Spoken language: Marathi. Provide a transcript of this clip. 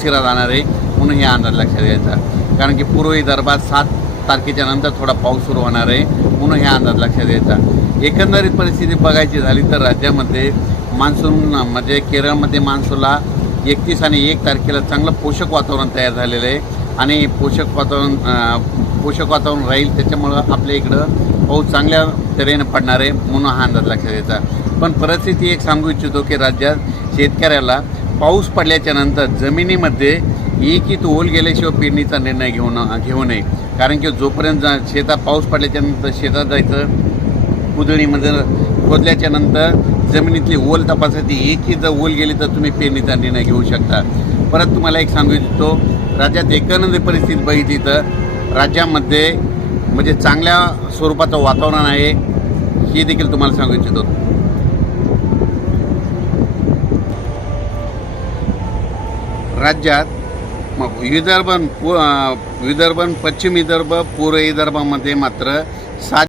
उशिरा जाणार आहे म्हणून हे अंदाज लक्षात घ्यायचा. कारण की पूर्वी दरबार सात तारखेच्या नंतर थोडा पाऊस सुरू होणार आहे म्हणून हे अंदाज लक्षात घ्यायचा. एकंदरीत परिस्थिती बघायची झाली तर राज्यामध्ये मान्सून म्हणजे केरळमध्ये मान्सूनला एकतीस आणि एक तारखेला चांगलं पोषक वातावरण तयार झालेलं आहे. आणि पोषक वातावरण पोषक वातावरण राहील त्याच्यामुळं आपल्या इकडं पाऊस चांगल्या तऱ्हेनं पडणार आहे म्हणून हा अंदाज लक्षात घ्यायचा. पण परिस्थिती एक सांगू इच्छितो की राज्यात शेतकऱ्याला पाऊस पडल्याच्या नंतर जमिनीमध्ये एकीत ओल गेल्याशिवाय पेरणीचा निर्णय घेऊ न घेऊ नये. कारण की जोपर्यंत जा शेतात पाऊस पडल्याच्या नंतर शेतात जायचं कुदळीमध्ये खोदल्याच्या नंतर जमिनीतली ओल तपासायची एकही जर ओल गेली तर तुम्ही पेरणीचा निर्णय घेऊ शकता. परत तुम्हाला एक सांगू इच्छितो राज्यात एकंदर परिस्थिती बघितली तर राज्यामध्ये म्हणजे चांगल्या स्वरूपाचं वातावरण आहे हे देखील तुम्हाला सांगू इच्छितो. राज्यात मग विदर्भ पु- विदर्भ पश्चिम विदर्भ पूर्व विदर्भामध्ये मात्र सात